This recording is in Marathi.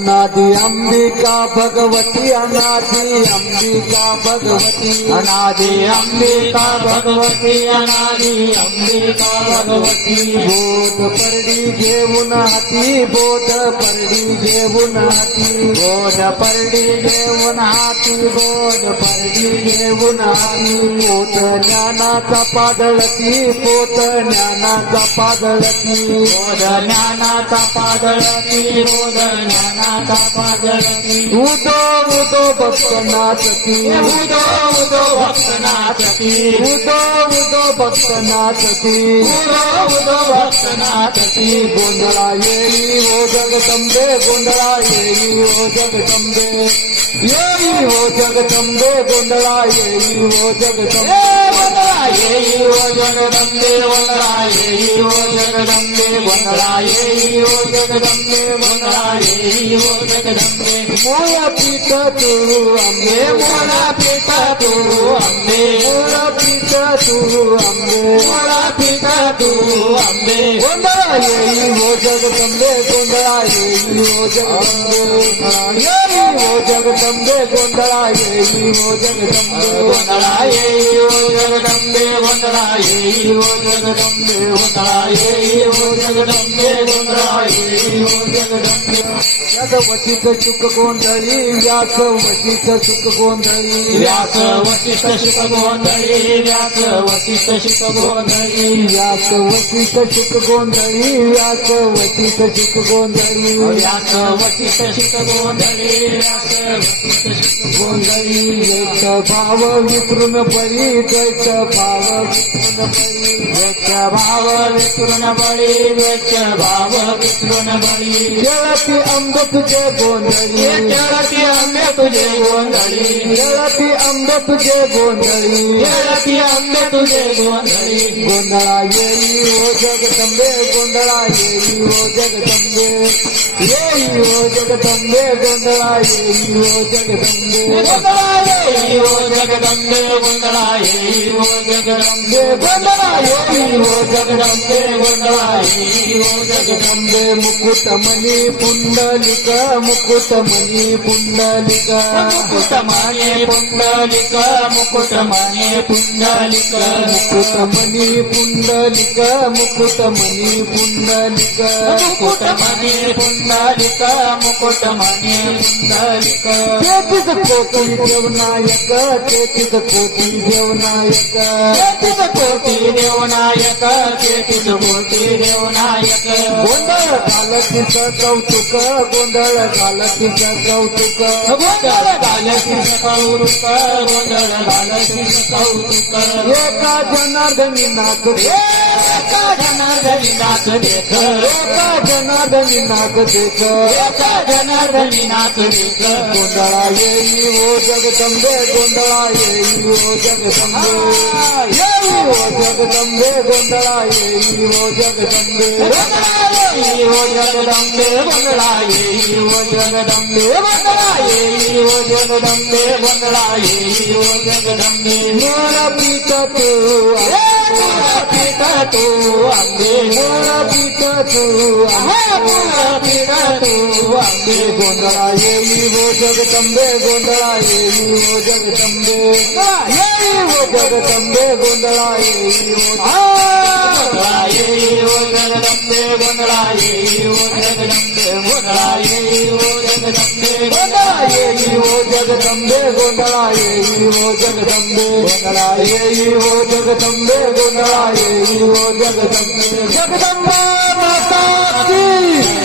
अनादि अंबिका भगवती अनादि अंबिका भगवती अनादि अंबिका भगवती अनादि अंबिका भगवती बोध परडी घेऊन हाती बोध परडी घेऊन हाती बोध परडी घेऊन हाती बोध परडी घेऊन हाती पोत ज्ञानाचा पादळती पोत ज्ञानाचा पादळती बोध ज्ञानाचा पादळती बोध ज्ञानाचा पादळती उदो उदो भक्त नाचती उदो उदो भक्त नाचती उदो उदो भक्त नाचती उदो उदो भक्त नाचती गोंधळा येई हो जगदंबे गोंधळा येई हो जगदंबे येई हो जगदंबे गोंधळा येई हो जगदंबे गोंधळा येई हो जगदंबे गोंधळा येई हो जगदंबे गोंधळा येई हो जगदंबे गोंधळा येई हो जगदंबे मोळा पीठ तू अंबे मोळा पीठ तू अंबे मोळा पीठ तू अंबे मोळा पीठ तू अंबे गोंधळा येई हो जगदंबे गोंधळा येई हो जगदंबे येई हो जगदंबे गोंधळा येई हो जगदंबे गोंधळा येई हो जगदंबे गोंधळा येई हो जगदंबे गोंधळा येई हो जगदंबे गोंधळा येई हो जगदंबे व्यास वशिष्ठ शुक गोंधळी व्यास वशिष्ठ शुक गोंधळी व्यास वशिष्ठ शुक गोंधळी व्यास वशिष्ठ शुक गोंधळी व्यास वशिष्ठ शुक गोंधळी व्यास वशिष्ठ शुक गोंधळी व्यास वशिष्ठ शुक गोंधळी व्यास वशिष्ठ शुक गोंधळी द्वैत भाव विसरून परी द्वैत भाव विसरून परी द्वैत भाव विसरून बळी द्वैत भाव विसरून बळी खेळती अंब तुझे गोंधळी खेळती आंबे तुझे गोंधळी खेळती अंब तुझे गोंधळी खेळती आंबे तुझे गोंधळी गोंधळा येई हो जगदंबे गोंधळा येई हो जगदंबे येई हो जगदंबे गोंधळा येई हो जगदंबे गोंधळा येई हो जगदंबे गोंधळा येई हो जगदंबे गोंधळा येई हो जगदंबे गोंधळा येई हो जगदंबे मुकुटमणी पुंडलिक मुकुटमणी पुंडलिक मुकुटमणे पुंडलिक मुकुटमणे पुंडलिक मुकुटमणी पुंडलिक मुकुटमणी पुंडलिक मुकुटमणे पुंडलिक मुकुटमणे पुंडलिक तेतीस कोटी देवनायक तेतीस कोटी देवनायक तेतीस कोटी देवनायक तेतीस कोटी देवनायक गोंधळ घालतीस कौतुक गोंधळ घालतीस कौतुक गोंधळ घालतीस कौतुक गोंधळ घालतीस कौतुक एका जनार्दनी नाच एका जनार्दनी नाच देख एका जनार्दनी नाच देख एका जनार्दनी नाच देख गोंधळा येई हो जगदंबे गोंधळा येई हो जगदंबे येई हो जगदंबे गोंधळा येई हो जगदंबे गोंधळा येई हो जगदंबे गोंधळा येई हो जगदंबे गोंधळा येई हो जगदंबे गोंधळा येई हो जगदंबे मोळा पीठ तू पीठ तू अंबे मोळा पीठ तू पीठ तू अंबे गोंधळा येई हो जगदंबे गोंधळा येई हो जगदंबे येई हो जगदंबे गोंधळा येई हो गोंधळा येई हो जगदंबे गोंधळा येई हो जगदंबे गोंधळा येई हो जगदंबे गोंधळा येई हो जगदंबे गोंधळा येई हो जगदंबे गोंधळा येई हो जगदंबे गोंधळा येई हो जगदंबे जगदंबा माता की